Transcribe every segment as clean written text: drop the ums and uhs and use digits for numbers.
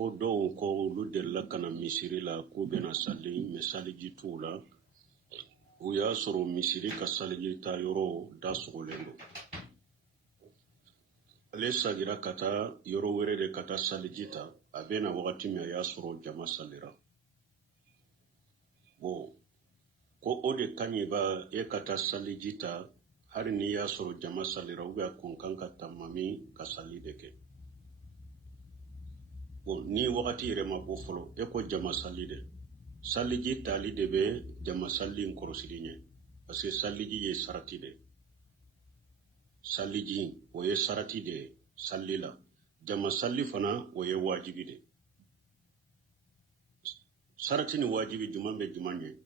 ko do ko lu de la kana misiri la ko bena sali me saliji tula o ya soro misiri ka saliji ta yoro da sogolendo ale sagira kata yoro were de kata saliji ta abena wakati me ya soro jama salira bo ko ode kanyi ba e kata saliji ta har ni ya soro jama salira o ya kun kan ka tamami ka salide ke bon ni wakati yere ma bo folo e ko jama salide saliji tali de be jama salli nkorosidi nye parce que saliji ye sarati de saliji o ye sarati de sallila jama salli fana o ye wajibi de sarati ni wajibi jumambe jumanye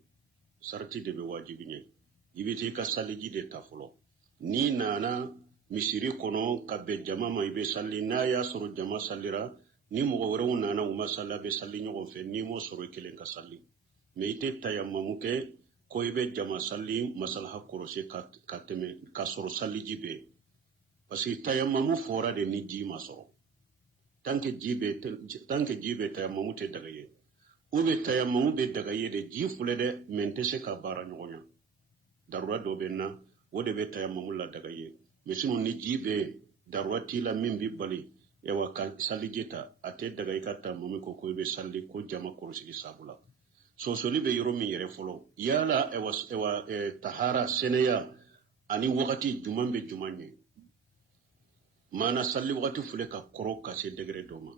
sarati de be wajibi nye ibiti ka saliji de ta folo ni nana misiri kono kabbe jama ma ibe salli na ya soro jama sallira ni mogo wɛrɛw nana u ma salla be salli ɲɔgɔn fɛ ni mo sɔrɔ kelen ka salli mais ite tayammamu kɛ ko i be jama salli masalaha kɔrɔse ka tɛmɛ ka sɔrɔ salliji be parce que tayammamu fɔra de ni ji ma sɔrɔ tant que ji be tayammamu tɛ daga ye ou be tayammamu be daga ye de ji fulɛ dɛ mais tɛ se ka baara ɲɔgɔn ya darura dɔ bɛ na o de be tayammamu la daga ye mais sinon ni ji be darura t'i la min bi bali ewa ka saliji ta ate daga ikata mami ko ibe salli ko jama korosigi sabula sosoli be yoro min yere folo yala ewa tahara seneya ani wakati juman be jumanye mana salli wakati fule ka koro ka se degre doma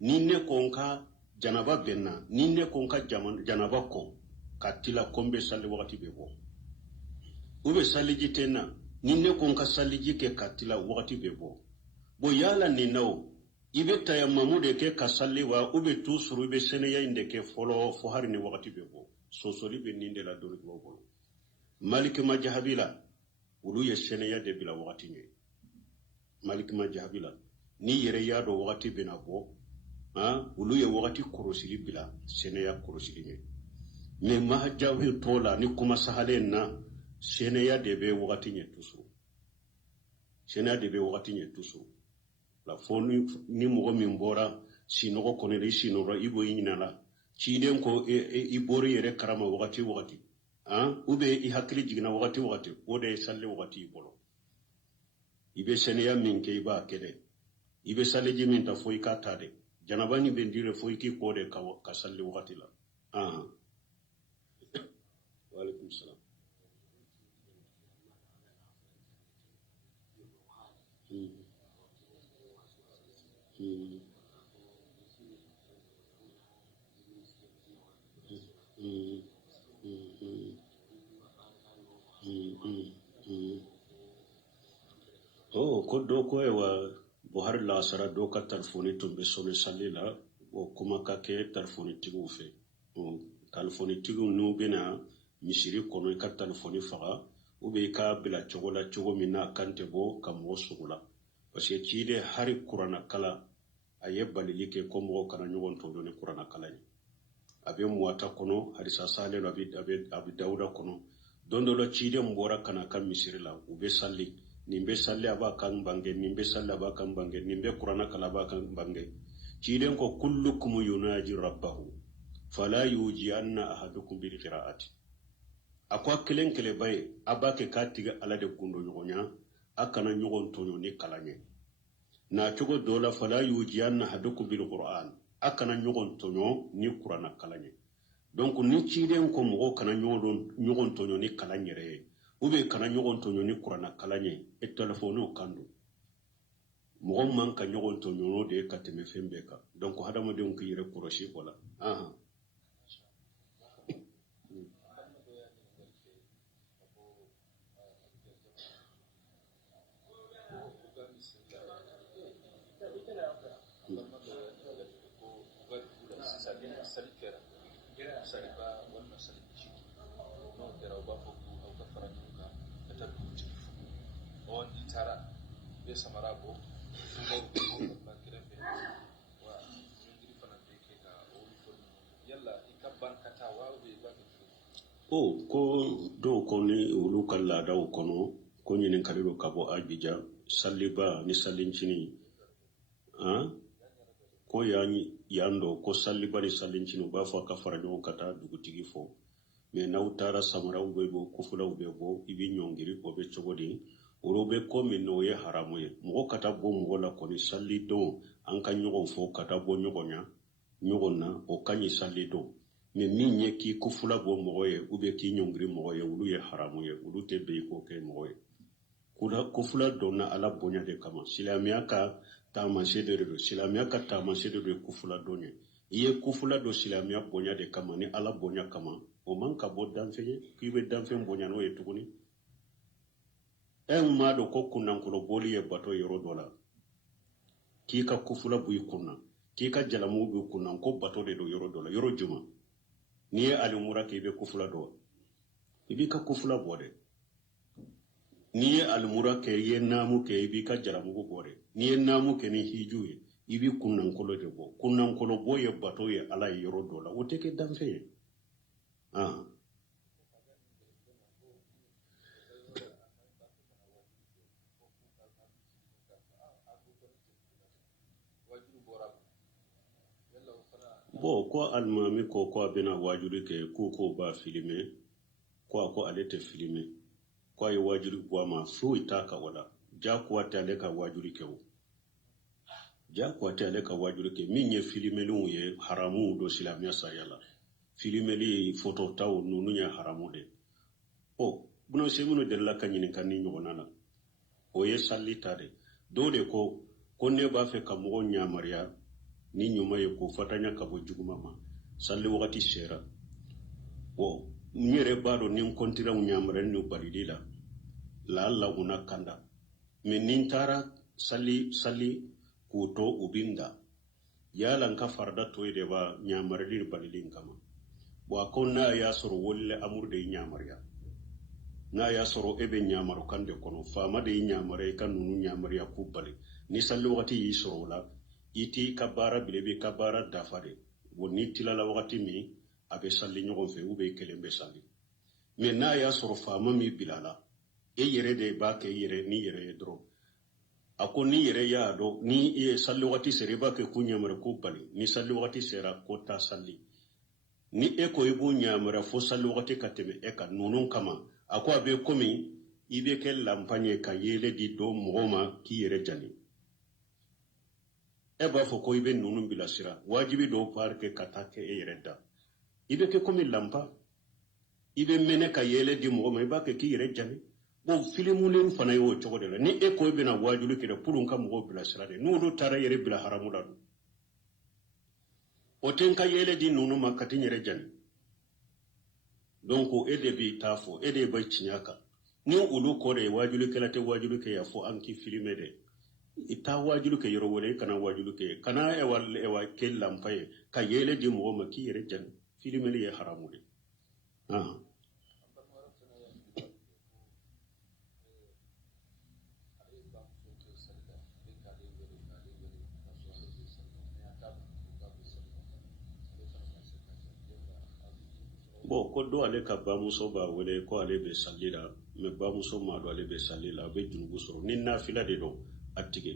ni ne konka janaba benna ni ne konka janaba ko ka tila kombe salli wakati be bo ube saliji tena ni ne konka saliji ke ka tila wakati be bo bo yala ni nawo ibe tayammamu de ke kasalli wa ube tusuru ibe seneya inde ke folo fo har ni wakati be bo sosoli be ninde la dori bo malik majhabila ulu ye seneya de bila wakati ne malik majhabila ni yere ya do wakati be na bo ulu ye wakati kurosili bila seneya kurosili ne me mahjawi tola ni kuma sahalen na seneya de be wakati ne tusuru seneya de be wakati ne tusuru la foni ni mogo min bora sinogo konere sinoro ibo yinala ciden ko ibori yere karama wakati ube i hakili jigina wakati o de salle wakati bolo ibe seneya min ke iba kede ibe salle jimin ta foi ka tade janabani ben dire foi ki kode ka salle wakati la wa alaikum salam ko do ko ewa bohar la sara do ka telefoni tumbe sobe salila o kuma ka ke telefoni tigu fe telefoni tigu no bena misiri kono ka telefoni faga o be ka bila chogo mina kante bo kam wosugula parce que cide hari kurana kala aye balili ke ko mo kana nyogon to do ne kurana kala ni abe muwata kono hadisa sale abi dauda kono dondo lo cide mbora kana kam misiri la ube salli nimbe salli aba kan bange nimbe salli aba kan bange nimbe kurana kala aba kan bange cide ko kullukum yunaji rabbahu fala yuji anna ahadukum bil qira'ati akwa kelen bay aba ke katiga ala de gundo nyogonya akana nyogon tonyo ni kalanye na chogo dola fala yujianna haduku bil qur'an akana nyogon tonyo ni qur'ana kalanye donc ni ciden ko mo kana nyogon tonyo ni kalanye re ube kana nyogon tonyo ni qur'ana kalanye e telefono kandu mo man ka nyogon tonyo no de kateme fembe ka donc hadama de on ki yere koroshi wala ko do ko ni ulu kala daw kono ko nyinen kalido kabo Abidjan salliba ni sallincini ko yando ko salli bari sallincino ba fo ka fara ɲɔgɔn ka taa dugutigi fo mais n'aw taara samaraw bɛ bɔ kufulaw bɛ bɔ i bi ɲɔngiri o bɛ cogo di olu bɛ ko min n'o ye haramu ye mɔgɔ ka taa bɔ mɔgɔ la kɔni salli don an ka ɲɔgɔn fo ka taa bɔ ɲɔgɔn na o ka ɲi salli don mais min ye k'i kufula bɔ mɔgɔ ye ou bien k'i ɲɔngiri mɔgɔ ye olu ye haramu ye olu tɛ bɛn i k'o kɛ mɔgɔ ye kufula donna ala bonya de kama silamɛya ka taamase de don silamɛya ka taamase de don ye kufula don ye i ye kufula don silamɛya bonya de kama ni ala bonya kama o man ka bɔ danfɛn ye k'i bɛ danfɛn bonya n'o ye tuguni m'a dɔn ko kunnankolobɔli ye bato yɔrɔ dɔ la k'i ka kufula bɔ i kunna k'i ka jalamugu b'i kunna ko bato de don yɔrɔ dɔ la yɔrɔ juma n'i ye alimura kɛ i bɛ kufula dɔn i b'i ka kufula bɔ dɛ n'i ye alimura kɛ i ye naamu kɛ i b'i ka jalamugu bɔ dɛ n'i ye naamu kɛ ni hiju ye i b'i kunnankolo de bɔ kunnankolobɔ ye bato ye ala ye yɔrɔ dɔ la o tɛ kɛ danfɛn ye bon ko alimami ko a bɛna wajuri kɛ ko b'a filime ko ale tɛ filime ko a ye wajuri bɔ a ma foyi t'a ka o la jagoya tɛ ale ka wajuri kɛ o jagoya tɛ ale ka wajuri kɛ min ye filimelenw ye haramu don silamɛya sariya la filimeli fototaw ninnu ye haramu de buna se minnu delila ka ɲininka ni ɲɔgɔnna la o ye salli ta de dɔw de ko ne b'a fɛ ka mɔgɔ ɲamariya ni ɲuman ye ko fatanya ka bɔ juguma ma salli wagati sera n yɛrɛ b'a dɔn ni n kɔntira ɲamariyali ni balili la laguna kanda mais ni n taara salli k'o to o bi n da yala n ka farida to ye de b'a ɲamariyali ni balili kama a ko n'a y'a sɔrɔ wolile amuru de y'i ɲamariya n'a y'a sɔrɔ e bɛ ɲamarukan de kɔnɔ faama de y'i ɲamariya i ka ninnu ɲamariya k'u bali ni salli wagati y'i sɔrɔ o la i t'i ka baara bila i b'i ka baara dafa de n'i tilala wagati min a bɛ salli ɲɔgɔn fɛ ou bien i kelen bɛ salli mais n'a y'a sɔrɔ faama min bila la e yɛrɛ de b'a kɛ ni yɛrɛ ye dɔrɔn a ko ni yɛrɛ y'a dɔn ni i ye salli wagati sera i b'a kɛ k'u ɲamariya k'u bali ni salli wagati sera ko taa salli ni e ko i b'u ɲamariya fo salli wagati ka tɛmɛ e kan ninnu kama a ko a bɛ komi i bɛ kɛ lampaɲɛ ka yele di dɔ mɔgɔw ma k'i yɛrɛ jani e b'a fɔ ko i bɛ ninnu bilasira wajibi dɔw baara kɛ ka taa kɛ e yɛrɛ da i bɛ kɛ komi lampa i bɛ mɛnɛ ka yɛlɛ di mɔgɔ ma i b'a kɛ k'i yɛrɛ jani filimulen fana ye o cogo de la ni e ko i bɛna wajibi kɛ pour ka mɔgɔw bilasira de n'olu taara yɛrɛ bila haramu la o tɛ n ka yɛlɛ di ninnu ma ka t'i yɛrɛ jani donc e de b'i ta fɔ e de bɛ tiɲɛ kan ni olu kɔ de ye wajibikɛla tɛ wajibi kɛ yan fo an k'i filime de i taa wajibi kɛ yɔrɔ wɛrɛ i kana wajibi kɛ kana ewa kɛ lampa ye ka yɛlɛ di mɔgɔ ma k'i yɛrɛ jani filimeli ye haramu de ko do ale ka bamuso b'a wele ko ale bɛ salli la mais bamuso m'a dɔn ale bɛ salli la a bɛ junubu sɔrɔ ni nafila de don a tigɛ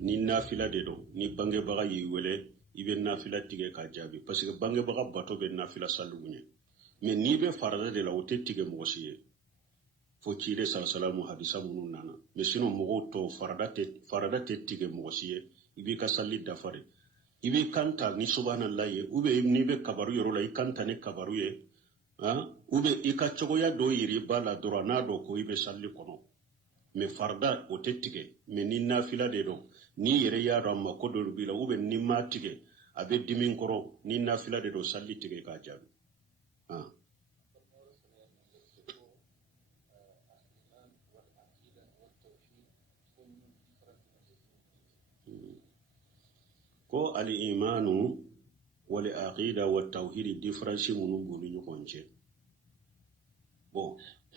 ni nafila de don ni bangebaga y'i wele i bɛ nafila tigɛ k'a jaabi parce que bangebaga bato bɛ nafila salliw ɲɛ mais n'i bɛ farada de la o tɛ tigɛ mɔgɔ si ye fo cire salasalamu hadisa minnu nana mais sinon mɔgɔw tɔ farada tɛ tigɛ mɔgɔ si ye i b'i ka salli dafa de i b'i kan ta ni subhanallah ye ou bien n'i bɛ kabaru yɔrɔ la i kan ta ni kabaru ye ou bien i ka cogoya dɔ yiri ba la dɔrɔn n'a dɔn ko i bɛ salli kɔnɔ mais farda o tɛ tigɛ mais ni nafila de don ni yɛrɛ y'a dɔn a ma ko dɔ b'i la ou bien ni ma tigɛ a bɛ dimi kɔrɔ ni nafila de don salli tigɛ k'a jaabi ko al-imanu wal aqida wat tawhid difference munu bulu ɲɔgɔn cɛ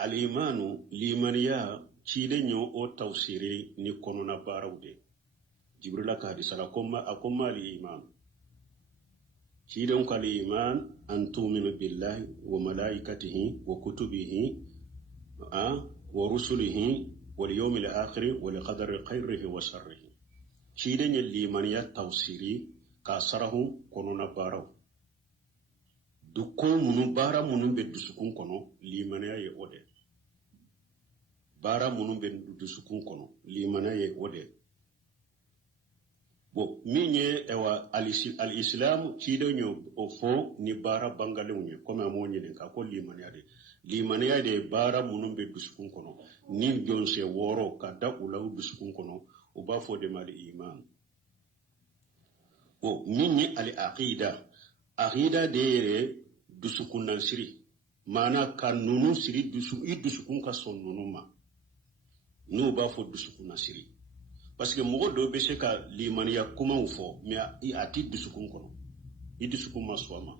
al-imanu limaniya cilen ɲɔ o tawsiri ni kɔnɔna baaraw de jibrila ka hadisa la ko ma al-iman cilen ko al-iman an tu'minu billahi wa malaikatihi wa kutubihi wa rusulihi wal yawmil akhir wal qadari khairihi wa sharrihi cide nye limaniya tawsiri ka sarahu kono na baraw dukko munu bara munu be dusukun kono limaniya ye ode bara munu be dusukun kono limaniya ye ode bo minye ewa al-islam cide nyo ofo ni bara bangalew nye comme amo nye ka ko limaniya de bara munu be dusukun kono ni jonse woro ka da ulaw dusukun kono o ba fo de mal iman o minni al aqida de dusukunan siri mana kan nunu siri dusukun ka son nunu ma no ba fo dusukunan siri parce que mogo do be se ka limaniya kuma fo mais i ati dusukun kono i dusukun ma swama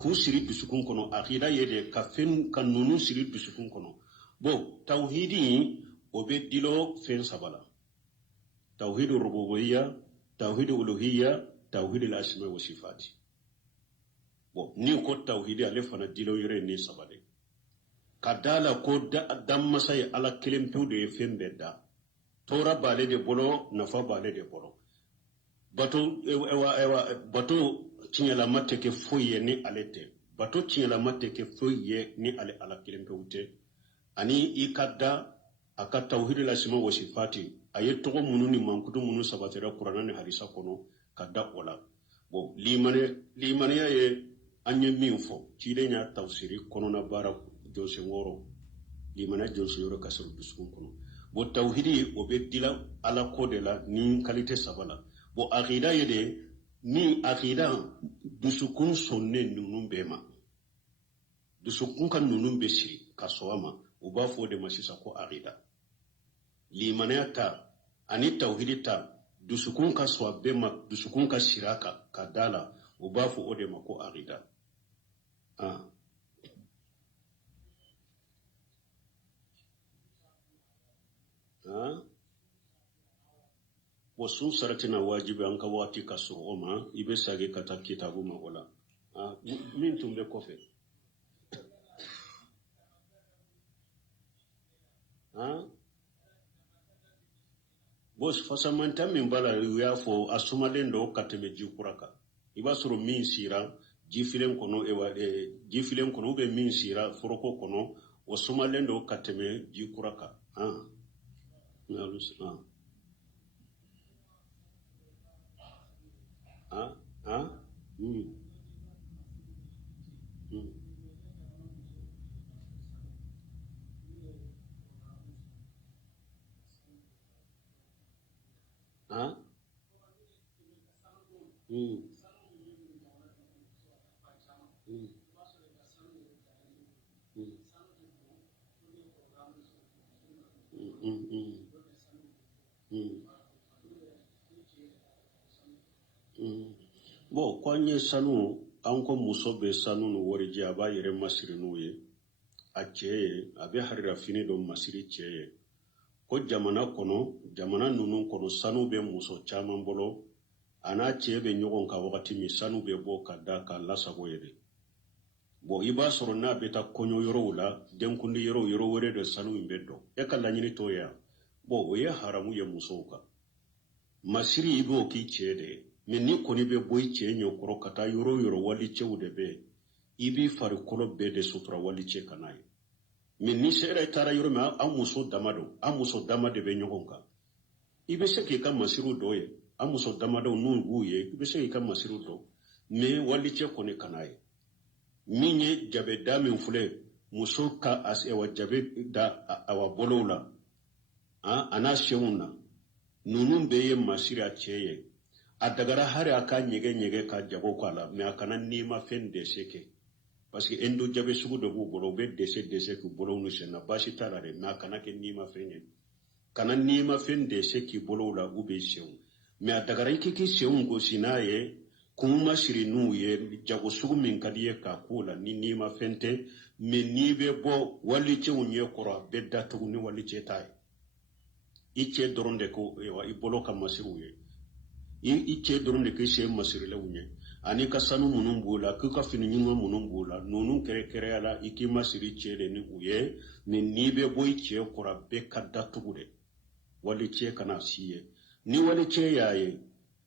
ku siri dusukun kono aqida yede ka fen kan nunu siri dusukun kono bo tawhidi o be dilo fen sabala توحيد الربوبية توحيد الألوهية توحيد الأسماء والصفات ni ko tawhidi ale fana dilo yere ni sabade kadala ko dam masay ala kelem pewde fembe da tora bale de bolo nafa bale de bolo bato tinyala matte ke foye ni alete bato tinyala matte ke foye ni ale ala kelem pewte ani ikadda aka tawhidul asma wa sifati ayetto munu ni mankutu munu sabatera qur'ana ni hadisa kono kadda wala bo limane ye anye minfo cide nya tafsiri kono na bara jose woro limana jose yoro kasar duskun kono bo tawhidi o be dila ala kodela ni kalite sabala bo aqida yede ni aqida dusukun sonne nunun bema dusukun kan nunun be siri kasowama o ba fo de masisa ko aqida limana ta ani tawhidi ta dusukun ka so bema dusukun ka siraka kadala o ba fo o de mako aqida wasu saratina wajibi an ka wati ka so oma ibe sage kata kitabu ma wala min tumbe kofe bos fasamanta min bala ya fo asumalen do kateme jikuraka iba soro min sira jifilen kono jifilen kono be min sira foroko kono o sumalen do kateme jikuraka bo kwanye sanu anko musobe sanu no woriji aba yere masiri nuye acheye abe harira fini do masiri cheye ko jamana nunu kono sanu be muso chaman bolo ana chebe nyogon ka wakati mi sanu be bo kada ka lasago yede bo iba soro na beta konyo yoro wula denkundi yoro wore de sanu imbedo e kala nyini toya bo o ye haramu ye muso ka masiri ibo ki chede meni koni be boy chenyo koro kata yoro wali chewde be ibi fari kolo be de sutra wali che kanai meni sere tara yoro ma amuso damade be nyogonka ibe seke ka masiru doye amuso damado nuguye ibe seke ka masiru do me wali che koni kanai minye jabe dame mfule muso ka as ewa jabe da awa bolola ana shewuna nunun be ye masiri a cheye adagara hari aka nyege ka jago kwala me akana nima fen deseke parce que endo jabe sugu do bu bolo be dese ku bolo no sena bashi tarare me akana ke nima fenye kana nima fen deseki bolo la ube sew me adagara ikiki sew ngo sinaye kuma shiri nuye jago sugu min kadiye ka kula ni nima fente me nibe bo wali che unye kora be datu ni wali che tai iche doronde ko ewa ibolo ka masiruye iche doron de kishe masirila unye ani ka sanu munun bula ka fini nyuma munun bula nunun kere ala iki masiri chele ni uye ni nibe boy che kora be kadda tugude wali che kana siye ni wani ce yaye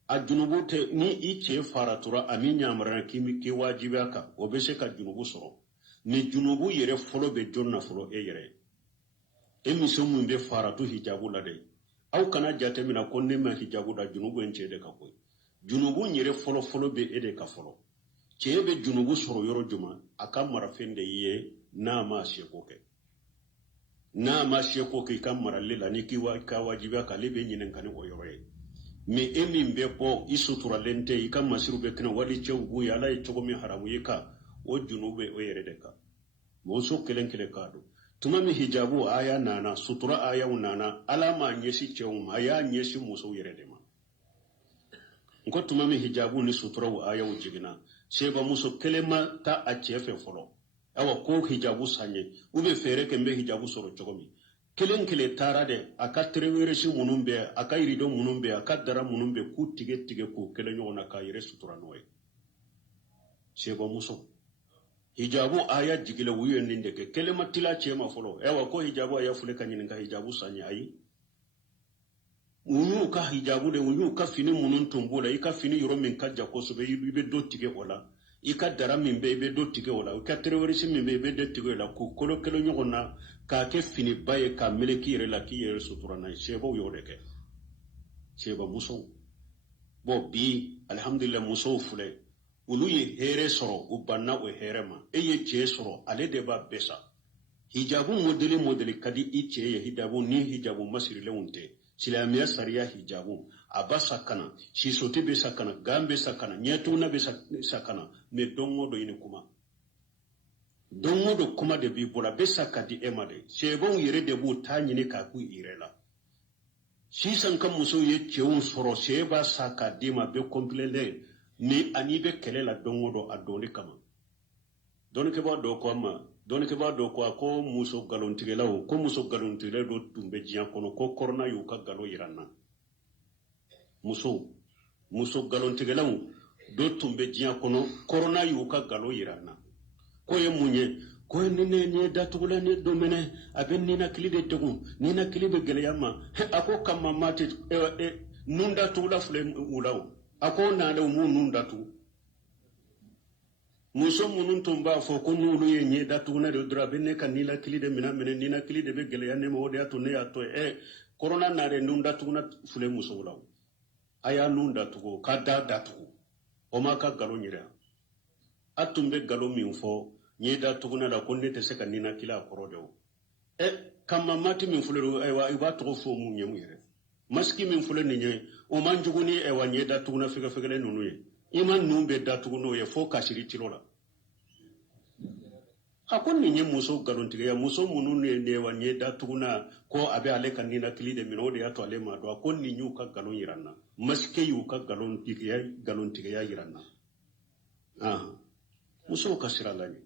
a junubu te ni i ce faratura ami ñamarana ki wajibi aka o be se ka junubu soro ni junubu yere folo be jonna folo e yere e miso mun be faratu hijabu la de aw kana jate mina ko ne ma hijabu da junubu en ce de ka koy junubu yere folo folo be e de ka folo ce be junubu soro yoro juma aka mara fende ye na ma sheko ke na ma sheko ke kan mara lela ni ki wa ka wajibi aka lebe nyinen kan o yoro ye me emin be bo isutura lente i kan masiru be kana wali cewgu ya la cogo min haramu yi ka o junube o yere de ka mo so kelen kele kado tuma mi hijabu aya nana sutura aya nana alama nyesi cewum aya nyesi muso yere de ma ngo tuma mi hijabu ni sutura aya jigina seba muso kelema ta a cefe folo awa ko hijabu sanye ube fere kembe hijabu soro cogo mi kelen kele tara de aka terewere munun be aka irido munun be aka dara munun be ku tige tige ku kelen yona ka yere sutura noy sebo muso hijabu aya jigile wuyo ninde ke kele matila chema folo ewa ko hijabu aya fule kanyin ka hijabu sanya ayi unyu ka hijabu de unyu ka fini munun tumbula ika fini yoro min kajja ko sobe yibe do tige wala ika dara min be be do tige wala ka terewere min be do tige wala ku kolo kelo nyona ka ke fini baye ka meleki yere la ki yere sutura na sebo yo de ke sebo muso bo bi alhamdulillah muso fule ulu ye here soro ubanna o herema eye che soro ale de ba besa hijabu modeli kadi iche ye hijabu ni hijabu masiri leunte silamiya sariya hijabu abasa kana shisote be sakana gambe sakana nyetuna be sakana me dongo do ine kuma dongo do kuma de bi bola be sakadi emade sebon yere de bu tanyine ka ku irela sisan kan muso ye cewun soro seba sakadi ma be komplele ni ani be kelela dongo do adoni kama don ke ba do ko muso galontigelaw ko muso galontigela do tumbe jiya kono ko corona yu ka galo yiranna muso galontigelaw do tumbe jiya kono corona yu ka galo yiranna ko ye munye ko ne datugula ne domene aben ni na klide tegun ni na klibe geleyama ako kama mate nunda tugula fule ulaw ako na da mu nunda tu muso munun tumba fo ko nulu ye nye datuguna de dra benne kan ni la klide mina mene ni na klide be geleyane mo de ato ne ato corona na de nunda tuguna fule muso ulaw aya nunda tugo kada datugo o ma ka galo nyira atumbe galo min fo nye datuguna da konne te se kan ni na kila korode o kama mati min fulero aywa iba to fo mu nyemu yere maski min fule ni nye o manjuguni nye datuguna figa figale nunu ye iman numbe datuguno ye fo kashiri tirola akon ni nye muso galontige ya muso munu ne nye datuguna ko abe ale kan ni na klide minode ya to ale ma do akon ni nyu ka galon yiranna maske yu ka galon tige ya yiranna muso kasira lani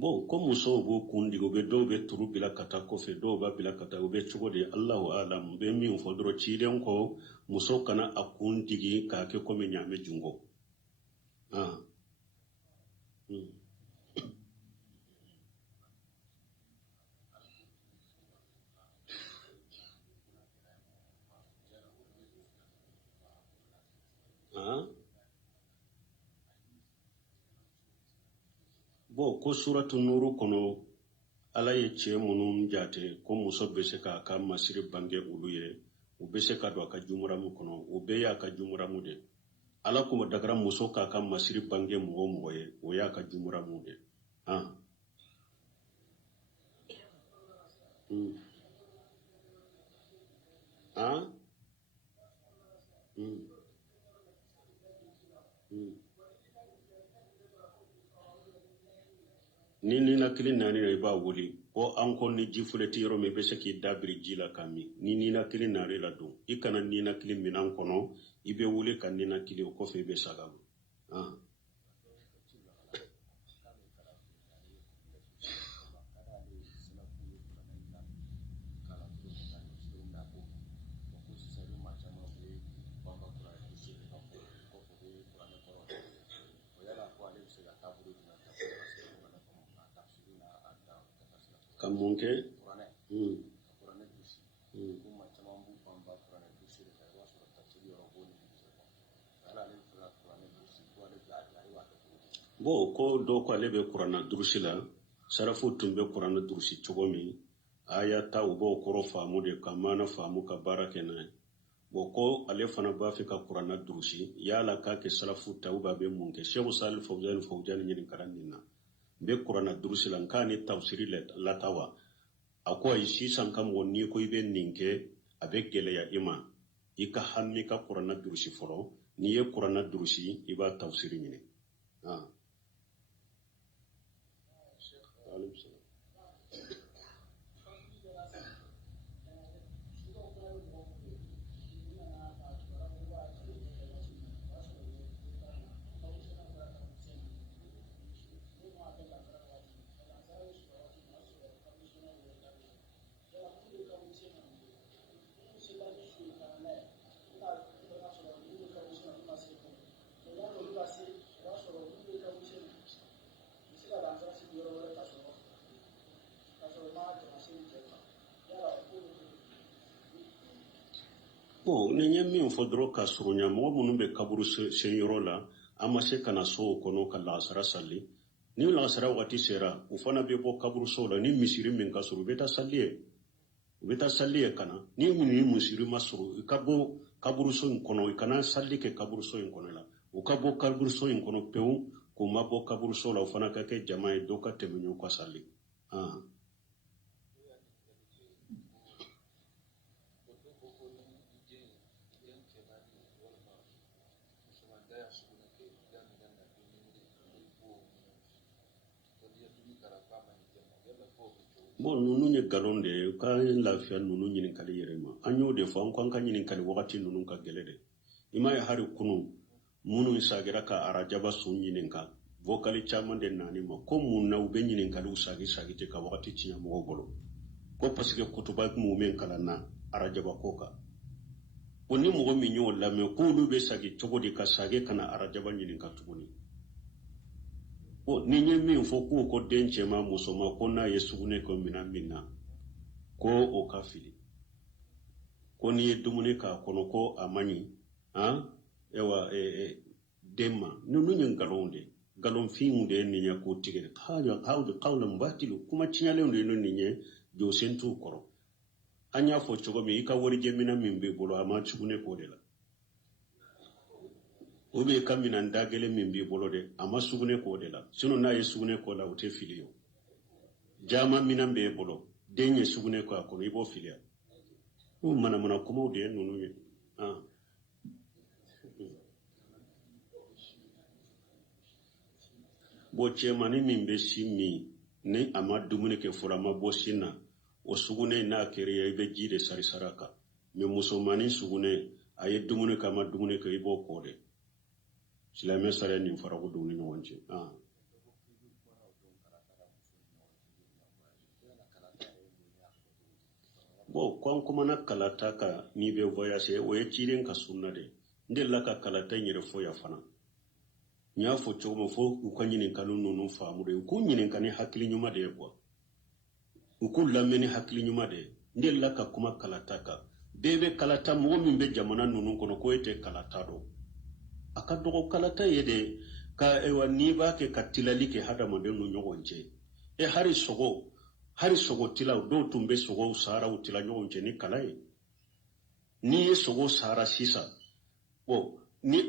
bon ko muso bo kundi go be do be turu bila kata ko fe do ba bila kata go be chugo de Allahu alam be mi fo dro chiden ko muso kana akundi gi ka ke ko me nyame jungo bo ko suratu nuru kono ala ye ce munun jate ko muso be se ka ka masiri bange ulu ye u be se ka do ka jumuramu kono u be ya ka jumuramu de ala kuma dagara muso ka ka masiri bange mo ye o ya ka jumuramu de ni na kilin nani na iba wuli ko an ko ni jifuleti yoro me bese ki dabiri jila kami ni na kilin nani la dun ikana ni na kilin minan kono ibe wuli kan ni na kilin ko fe be sagamu kamunke bo ko do ko lebe qur'ana durusila sarafu tumbe qur'ana durusi chogomi aya ta ubo koro famu de kamana famu ka barake na bo ko ale fana ba fi ka qur'ana durusi yala ka ke sarafu ta uba be munke sheikh salih fawzan ni karanina be qur'ana durusila nkani tafsiri latawa akwai shi san kam wonni ko ibe ninke abe gele ya ima ika hammi ka qur'ana durusi foro ni ye qur'ana durusi iba tafsiri ni bon ni nye min fodro ka surunya mo munun be kaburu senyoro la ama se kana so kono ka lasara salli ni lasara wati sera ufana be bo kaburu so la ni misiri min ka suru beta salliye kana ni misiri masuru ikabo kaburu so kono kana salli ke kaburu so kono la ukabo kaburu so kono pew ko mabo kaburu so la ufana ka ke jamae do ka temenyo ka salli bon nunu nye galonde ka lafiya nunu nyinin kali yerema anyo de fo an kan nyinin kali wakati nunu ka gelede ima ya hari kunu munu isagira ka arajaba sun nyinin ka vokali chaman de nani ma ko munna ube nyinin kali usagi te ka wakati chinya mo bolo ko pasike kutuba mu men kala na arajaba koka oni mo mi nyo la me ko lu be sagi chogodi ka sage kana arajaba nyinin ka tuguni o ni nye min fo ko denche ma musoma ko na yesugune ko minna ko o kafili ko ni dumune ka kono ko amani ewa dema nunu nyen galon fiunde ni nya ko tigere qawla mbatilu kuma chinyale ndo no ni nye jo sentu koro anya fo chogo mi ika wori jemina min be bolo ama chugune ko de la obe kamina ndagele min bi bolo de ama sugune ko de la sino na ye sugune ko la ute filio jama minan be bolo denye sugune ko ko ibo filia mana kuma de nunu ye bo chemani min be simi ne ama dumune ke forama bo sina o sugune na kere ye be jide sarisaraka me musomani sugune aye dumune kama dumune ke ibo ko de silame sare ni farago duni no wonche bo kon kuma na kalata ka ni be voyage o ye ciren ka sunna de ndella ka kalata nyere fo ya fana nya fo chomo fo ku kanyini kanunu no faamu de ku nyinin kan hakili nyuma de kwa ku lameni hakili nyuma de ndella ka kuma kalata ka bebe kalata mo min be jamana nunu kono ko ete kalata do akadogo kalata yede ka ewa niba ke katilali ke hada modenu nyogonje hari sogo tila do tumbe sogo sara utila nyogonje ni kalaye ni sogo sara sisa bo ni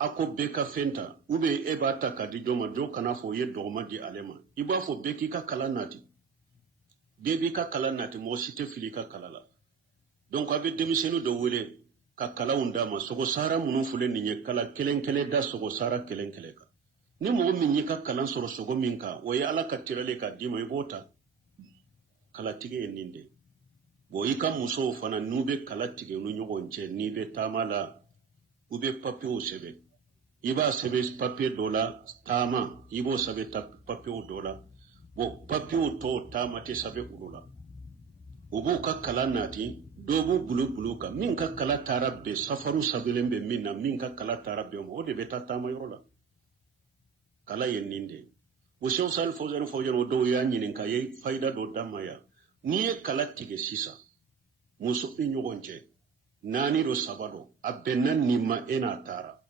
ako beka fenta ube ebata kadijoma jo kana fo ye dogma di alema iba fo beki ka kalanati bebi ka kalanati mo site filika kalala donc abe demisenu do wele ka kala undama sogo sara munun fule ninye kala kelen da sogo sara kelen ka ni mo min ka kalan soro sogo minka o ya ala ka tirale ka dima ibota kala tige ninde bo ika muso fana nube kala tige no nyogonche ni be tamala ube papio sebe iba sebe papio dola tama ibo sebe papio dola bo papio to tama te sebe udola ubu ka kala nati dobu bulu ka min ka kala tarabbe safaru sabelembe minna min ka kala tarabbe o de beta tama yorola kala yeninde wo sew sal fawzan o do ya nyinin ka ye fayda do damaya ni ye kala tige sisa muso ni nyogonje nani do sabado abenna nima ena tara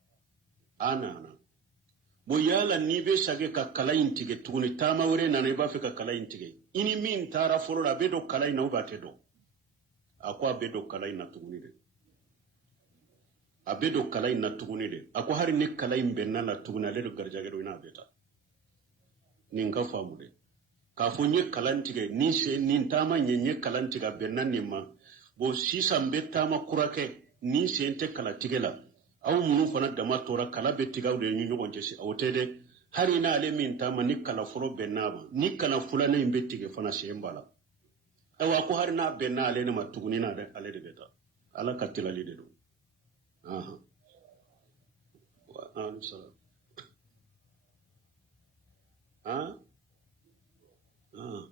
anana bo yala ni be sage ka kala intige tuguni tama wore nana ba fe ka kala intige ini min tara forola be do kala ina ubate do akwa be do kala ina tuguni de abe do kala ina tuguni de akwa hari ne kala imbenna la tuguna le do garjage do ina beta ninga famu de ka fo nye kalantige ni se nin tama nye kalantiga benna nima bo sisa mbetama kurake ni se ente kalatige la aw munu fana dama tora kala betiga de nyu nyogonje si awtede hari na ale min tama ni kala foro benna ni kala fulana imbetige fana se mbala awa ko hari na benna ale ne matuguni na de ale de beta ala katila lide do aha wa an salam ah ah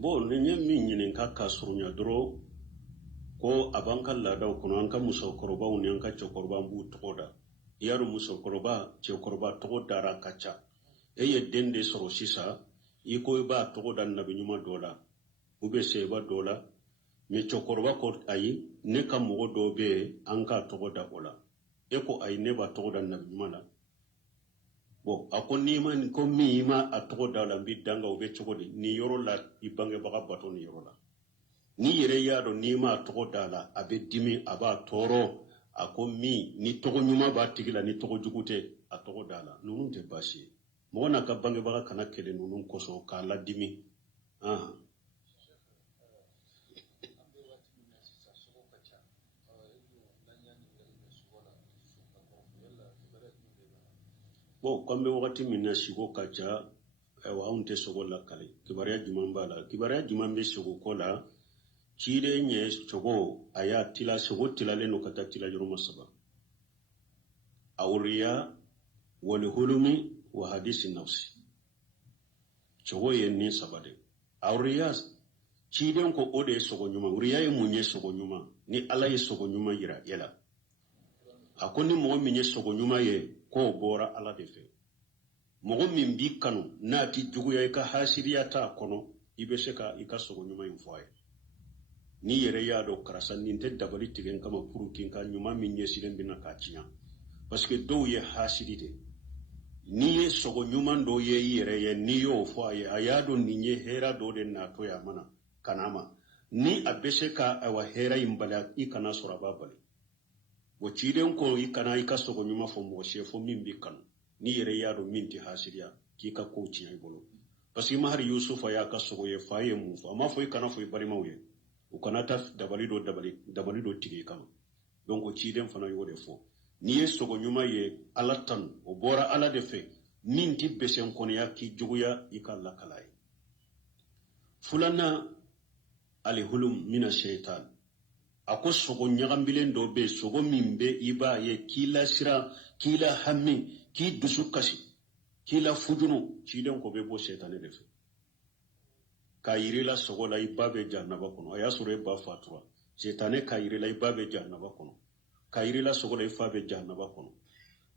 bon ne nye min nyinin ka kasurunya dro ko abanka ladaw kono anka muso koroba uni anka chokoroba mbu tokoda yaru muso koroba chokoroba tokoda ra kacha eye dende soro sisa iko ba tokoda nabi nyuma dola ube seba dola me chokoroba ko ayi ne ka mogo do be anka tokoda ola eko ayi ne ba tokoda nabi nyuma la bo akoni man ko mi ma a tokoda la bi danga ube chokodi ni yoro la ibange baga bato ni yoro la ni yere yado ni ma togo dala abe dimi aba toro ako mi ni togo nyuma ba tigila ni togo jugute a togo dala nunun te bashi mo na ka bange baga kana kele nunun koso ka la dimi bo kambe wakati minna sigo kacha wa unte sogo la kale kibariya jumamba la kibariya jumambe sogo kola chire nye chogo aya tila sogo tila leno kata tila yoroma saba awriya wal hulumi wa hadisi nafsi chogo yenni sabade awriya chire ko ode sogo nyuma uriya ye munye sogo nyuma ni ala ye sogo nyuma yira yela akoni mo minye sogo nyuma ye ko bora ala defe mogo min bi kanu nati juguya ka hasiriya ta kono ibese ka ika sogo nyuma infoye ni yere ya do karasa ninte dabali tigen kama puru kin ka nyuma min yesiren bina ka tinya parce que do ye hasiride ni ye sogo nyuma do ye yere ye ni yo foye ayado ni ye hera do de na to ya mana kanama ni abese ka awa hera imbala ikana sura babale wo chiden ko ikana ika sogo nyuma fo mo chefo min bi kanu ni yere ya do minti hasiriya ki ka ko tinya ibolo parce que mahar yusufa ya ka sogo ye faye mu fa ma fo ikana fo ibari mawye ukanata dabali do tige kama donc ci dem fana yode fo ni ye sogo nyuma ye alatan o bora ala de fe min ti besen kono ya ki juguya ikalla kalay fulana ali hulum mina shaytan ako sogo nyagambilen do be sogo mimbe iba ye kila sira kila hammi ki dusukasi kila fujunu ci dem ko be bo shaytan de fe ka yirila sogo la ibabe jannaba kono aya sura ba fatura setane ka yirila ibabe jannaba kono ka yirila sogo la ifabe jannaba kono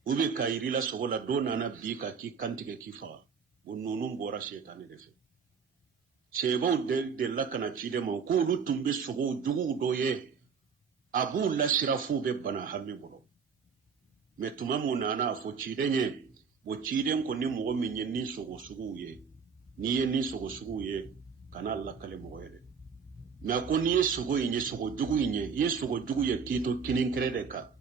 ube ka yirila sogo la dona na bi ka ki kantige ki fa wonnunun bora setane defe sebo de la kana chide mo ko lutumbe sogo jugu do ye abu la sirafu be bana hamme bolo metuma mo nana fo chide nye bo chide ko ni mo minye ni sogo sugu ye ni ye ni sogo sugu ye kana la kale mo yede na ko ni sogo inye sogo jugu inye ye sogo jugu ye kito kinin krede ka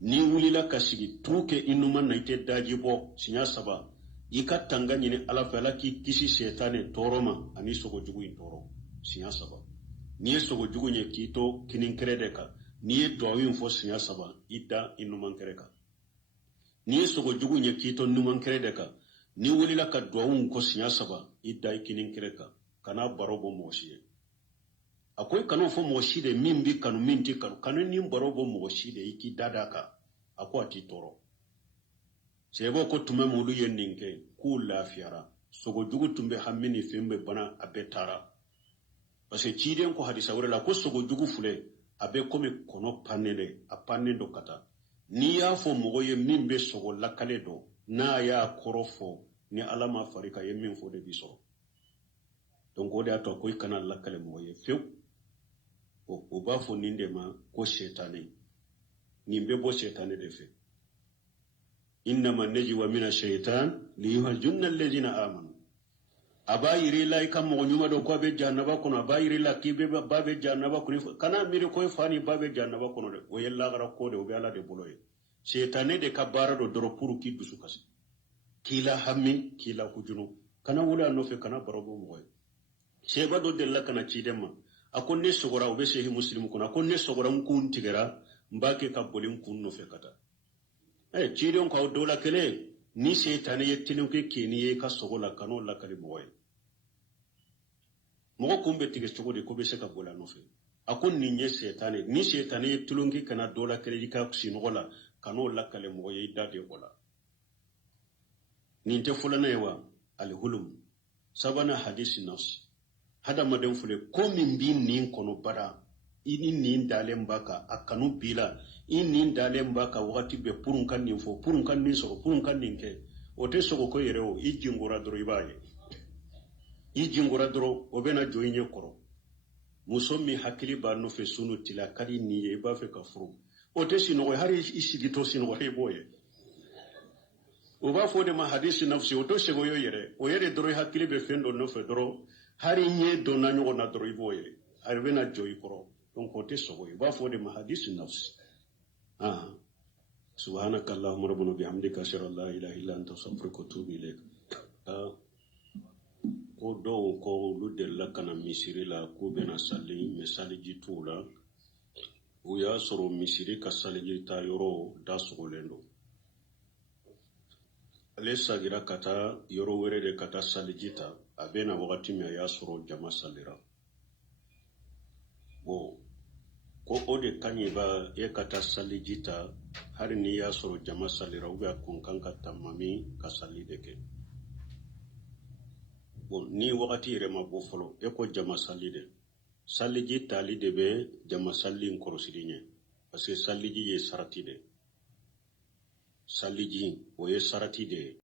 ni wulila kasigi truke inuma na ite daji bo sinya saba ika tanga nyine ala fala ki kisi setane toroma ani sogo jugu in toro sinya saba ni sogo jugu nye kito kinin krede ka ni do wi fo sinya saba ida inuma kreka ni sogo jugu nye kito numa krede ka ni wulila ka duwawun ko sinya saba idda ikinin kireka kana barobo moshi akwai kanu fo moshi de min bi kanu min ti kanu ni barobo moshi de iki dadaka akwa ti toro sebo ko tume mulu yenninke ku lafiyara sogo jugu tumbe hammini fembe bana abetara parce que ciden ko hadisa wala ko sogo jugu fule abe komi kono panele a panendo kata ni ya fo mogo ye min be sogo lakale do na ya korofo ni alama farika ye min fo de biso donc o de ato ko ikana lakale mogo ye few o ba fo ninde ma ko shetane ni be bo shetane de fe innama najwa min ash-shaytan liyuhajjunna alladhina amanu abayiri la ikam mo nyuma do ko be jannaba kono abayiri la kibe babe jannaba kono kana miri ko fani babe jannaba kono de o yella gara ko de o be ala de boloye shetane de kabara do doro puru ki dusu kasi kila hammi kila hujunu kana wula no fe kana barobo mo sheba do della kana chidema akonne sogora o be shehi muslim kono akonne sogora kun tigera mbake kabolin kun no fe kata chidon ko dola kele ni shetane yettinu ke keniye ka sogola kano la kali moy mo ko mbe tige sogode ko be seka bola no fe akon ni nye shetane yettulungi kana dola kele ka sinogola kano la kali moy dade bola ni te fulana yawa al hulum sabana hadisi nas hada madan fule ko min bin nin kono bara ini nin dalen baka akanu bila ini dalen baka wakati be purun kan nin fo purun kan nin so purun kan nin ke o te so ko yere o ijingura dro ibaye ijingura dro o bena joyinye koro musomi hakili ba no fe sunu tila kali ni e ba fe ka furu o te sino hari isigito sino he boye o ba fo de ma hadisi nafsi o to sego yo yere o yere dro hakili be fendo no fe dro hari nye do na nyogo na dro iboye ari bena joyi koro donc côté sogoy ba fo de ma hadith nafs subhanaka allahumma rabbuna bihamdika ashhadu an la ilaha illa anta astaghfiruka wa atubu ilayk ko do ko ludde la kana misiri la ko bena salli misali jitula o ya soro misiri ka salli jita yoro da sogolendo ale sagira kata yoro were de kata salli jita abena wakati me ya soro jama salira bo ko ode kanyi ba e kata sali jita hari ni ya soro jama salira ube akun kanka tamami ka sali deke bon ni wakati yere ma bo folo e ko jama sali de sali jita li de be jama sali nkorosiri nye parce que sali ji ye sarati de sali ji o ye sarati de